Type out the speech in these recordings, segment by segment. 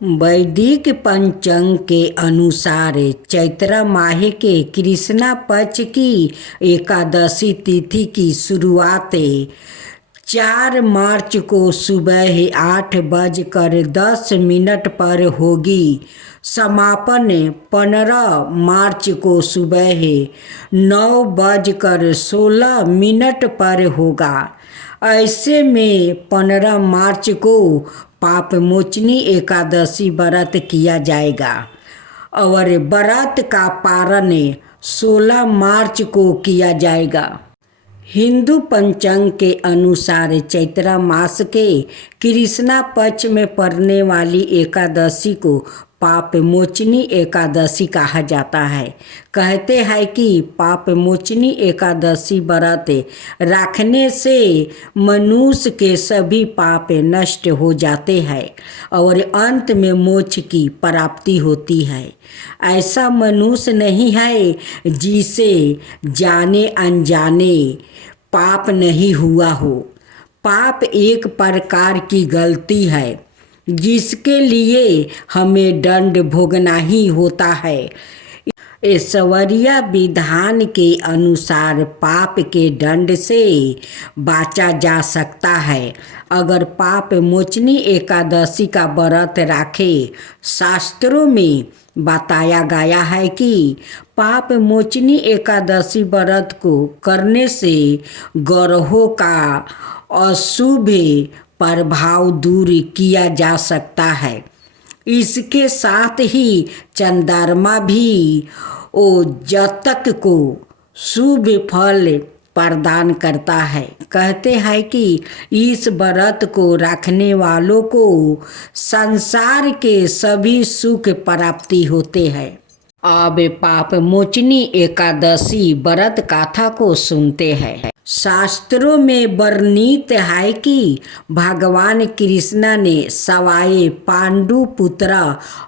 वैदिक पंचांग के अनुसार चैत्र माह के कृष्णा पक्ष की एकादशी तिथि की शुरुआत 4 मार्च को सुबह 8:10 पर होगी। समापन 15 मार्च को सुबह 9:16 पर होगा। ऐसे में 15 मार्च को पाप मोचनी एकादशी व्रत किया जाएगा और व्रत का पारण 16 मार्च को किया जाएगा। हिंदू पंचांग के अनुसार चैत्र मास के कृष्णा पक्ष में पड़ने वाली एकादशी को पाप मोचनी एकादशी कहा जाता है। कहते हैं कि पाप मोचनी एकादशी व्रत रखने से मनुष्य के सभी पाप नष्ट हो जाते हैं और अंत में मोक्ष की प्राप्ति होती है। ऐसा मनुष्य नहीं है जिसे जाने अनजाने पाप नहीं हुआ हो। पाप एक प्रकार की गलती है जिसके लिए हमें दंड भोगना ही होता है। ईश्वरीय विधान के अनुसार पाप के दंड से बचा जा सकता है अगर पाप मोचनी एकादशी का व्रत रखे। शास्त्रों में बताया गया है कि पाप मोचनी एकादशी व्रत को करने से ग्रहों का अशुभ प्रभाव दूर किया जा सकता है। इसके साथ ही चंद्रमा भी जातक को शुभ फल प्रदान करता है। कहते हैं कि इस व्रत को रखने वालों को संसार के सभी सुख प्राप्ति होते हैं। अब पाप मोचनी एकादशी व्रत कथा को सुनते हैं। शास्त्रों में वर्णित है कि भगवान कृष्ण ने सवाए पांडु पुत्र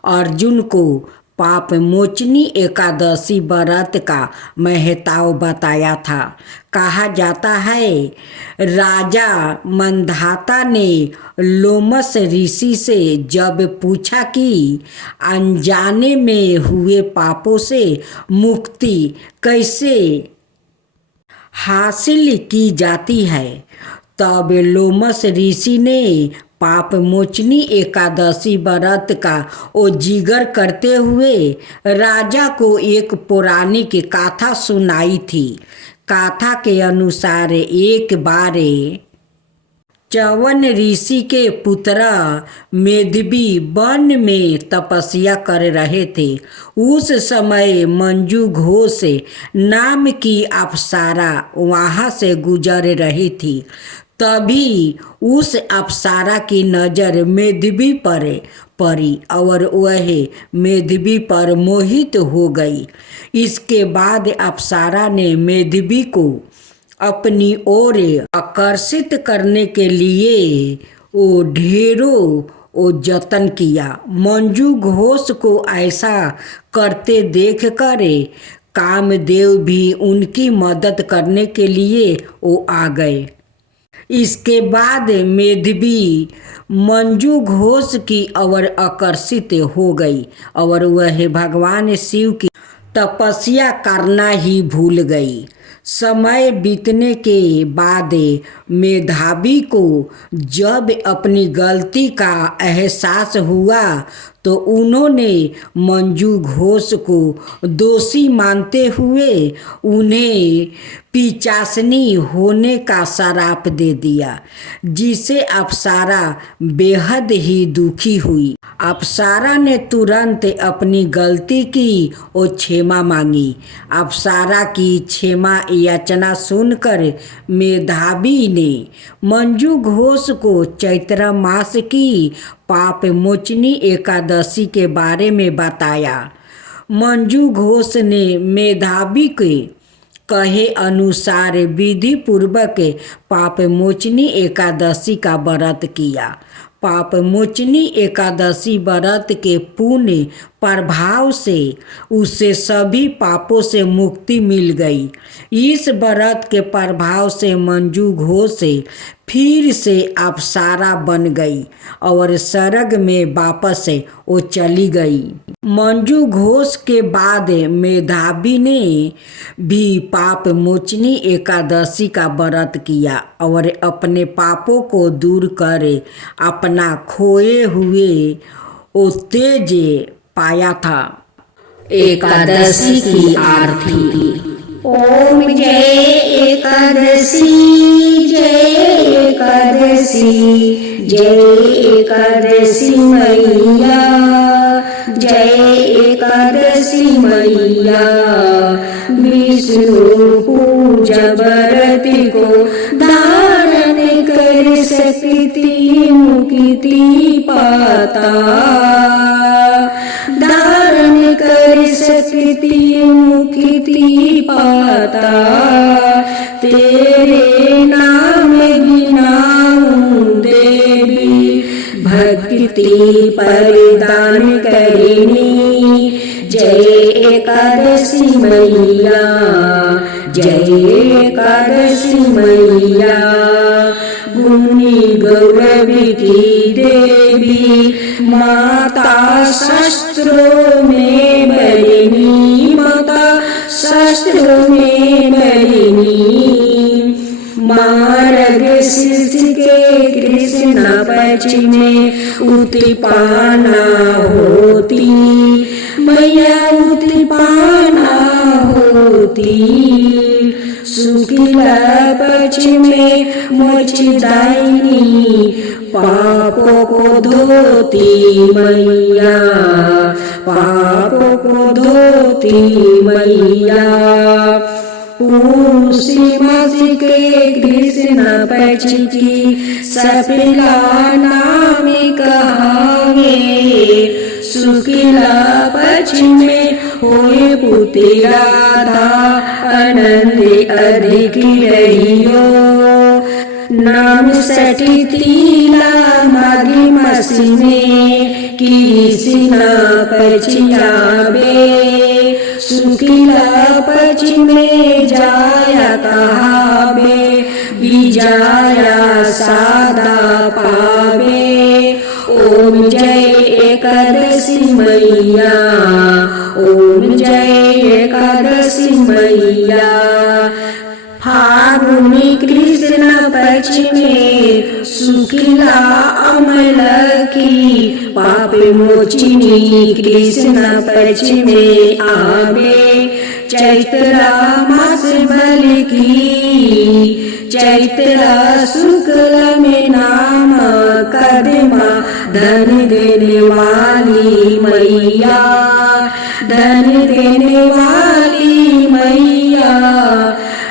अर्जुन को पाप मोचनी एकादशी व्रत का महत्व बताया था। कहा जाता है राजा मंधाता ने लोमस ऋषि से जब पूछा कि अनजाने में हुए पापों से मुक्ति कैसे हासिल की जाती है, तब लोमस ऋषि ने पाप मोचनी एकादशी व्रत का उजागर करते हुए राजा को एक पौराणिक कथा सुनाई थी। कथा के अनुसार एक बार च्यवन ऋषि के पुत्र मेधावी वन में तपस्या कर रहे थे। उस समय मंजू घोष नाम की अप्सरा वहाँ से गुजर रही थी। तभी उस अप्सरा की नज़र मेधावी पर पड़ी और वह मेधावी पर मोहित हो गई। इसके बाद अप्सरा ने मेधावी को अपनी ओर आकर्षित करने के लिए ढेरों जतन किया। मंजू घोष को ऐसा करते देखकर कामदेव भी उनकी मदद करने के लिए आ गए। इसके बाद मेधावी मंजू घोष की ओर आकर्षित हो गई और वह भगवान शिव की तपस्या करना ही भूल गई। समय बीतने के बाद मेधावी को जब अपनी गलती का एहसास हुआ तो उन्होंने मंजू घोष को दोषी मानते हुए उन्हें पिशाचिनी होने का श्राप दे दिया, जिसे अप्सरा बेहद ही दुखी हुई। अप्सरा ने तुरंत अपनी गलती की और क्षमा मांगी। अप्सरा की क्षमा याचना सुनकर मेधावी ने मंजू घोष को चैत्र मास की पाप मोचनी एकादशी के बारे में बताया। मंजू घोष ने मेधावी के कहे अनुसार विधि पूर्वक पाप मोचनी एकादशी का व्रत किया। पाप मोचनी एकादशी व्रत के पुण्य प्रभाव से उसे सभी पापों से मुक्ति मिल गई। इस व्रत के प्रभाव से मंजू घोष फिर से अप्सरा बन गई और स्वर्ग में वापस वो चली गई। मंजू घोष के बाद मेधावी ने भी पाप मोचनी एकादशी का व्रत किया और अपने पापों को दूर कर अपना खोए हुए वो तेज पाया था। एकादशी की आरती। ओम जय एकादशी, जय एकादशी, जय एकादशी मैया, जय एकादशी मैया। विष्णु पूजा व्रत को धारण कर सकती मुक्ति पाता, धारण कर सकती मुक्ति पाता। तेरे नाम गिनाऊं देवी, भक्ति प्रदान करनी। जय एकादशी मैया, जय एकादशी मैया। गुणी गौरवी की देवी, माता शास्त्रों में बलिनी, माता शास्त्रों में बलिनी। मार्ग शीर्ष के कृष्ण पक्ष में उत्पन्ना होती, मैया उत्पन्ना होती। शुक्ला पक्ष में मोक्षदायिनी, पापों को धोती मैया, पापों को धोती मैया। पूर्णिमा के कृष्ण पक्ष की सफला नाम कहावे, शुक्ला पक्ष में होए पुत्री राधा, आनंद अधिक रहियो। नाम सठी तीला माघी मासी में कृष्ण पक्ष आवे, शुक्ला पक्ष में जाया कहावे, विजया सादा पावे। ओम जय एकादशी मैया, ओम जय एकादशी मैया। फागुनी कृष्ण पक्ष में शुक्ला अमल की, पाप मोचिनी कृष्ण पक्ष में आवे। चैत्रा मास बल की, चैत्रा शुक्ल में नाम कदमा, धन देने वाली मैया, धन देने वाली मैया।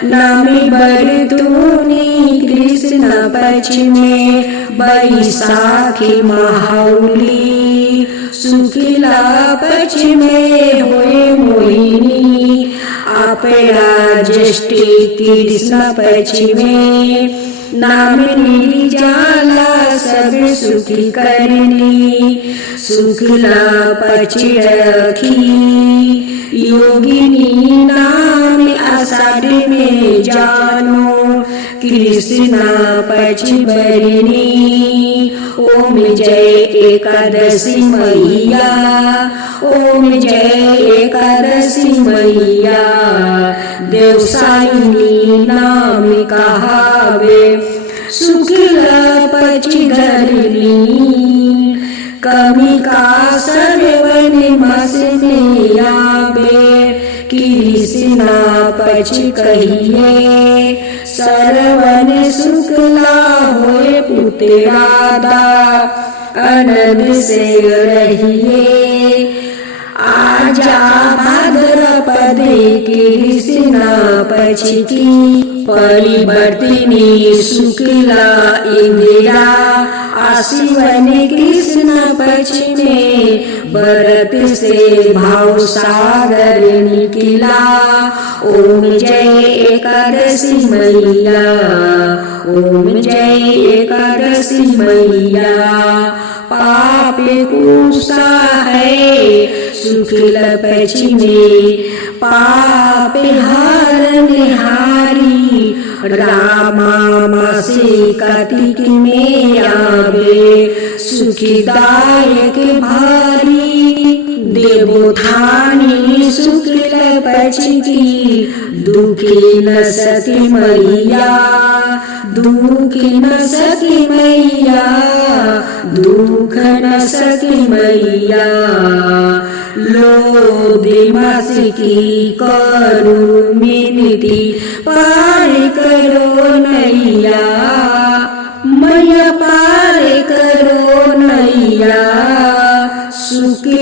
नामी बरतूनी कृष्ण पक्ष में बैसाखी माहौली, शुक्ला पक्ष में हुए मोहिनी, अपरा ज्येष्ठी कृष्ण पक्ष में। नाम निर्जला सब सुखी करनी, शुक्ला पक्ष रखी। योगिनी नाम आषाढ़ में जानो, कृष्ण पक्ष बरनी। ओम जय एकादशी मैया, ओम जय एकादशी मैया। देवसायिनी नाम कहावे, शुक्ला पक्ष धरनी। कवि का श्रवण मास में आवे, कृष्ण पक्ष कहिए। श्रवण शुक्ला होए पुत्र राधा, आनंद से रहिए। आजा भाद्रपद कृष्ण पक्ष की, परिवर्तिनी शुक्ला इंदिरा। आशिवन कृष्ण पक्ष में व्रत से भाव सागर निकला। ओम जय एकादशी मैया, ओम जय एकादशी मैया। पाप कुसा है शुक्ल पक्ष में पाप हरने हारी रामा मासे कार्तिक में आवे सुखदायक भारी देवोत्थानी शुक्ल पक्ष की दुखी न सती मैया दुखी न सती मैया दुख न सती मैया लोधी मास की करू मिनती पार करो नैया मैया पार करो नैया शुक्ल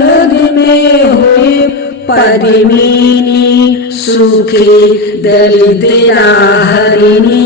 लोधी में हुए पद्मिनी सुखे दलित हरिणी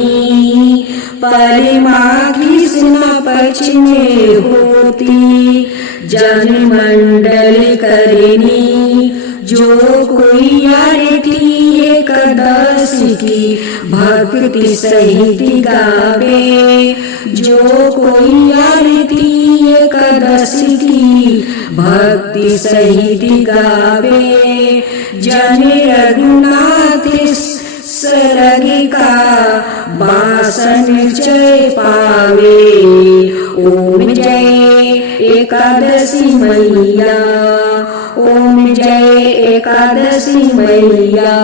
परिमा कृष्ण पक्ष में होती जन मंडल करिनी जो कोई आरती एकादशी की भक्ति सहित गावे जो कोई आरती एकादशी की भक्ति सहित गावे जन रघुनाथ सरग का बासन जय पावे ओम जय एकादशी मैया ओम जय एकादशी मैया।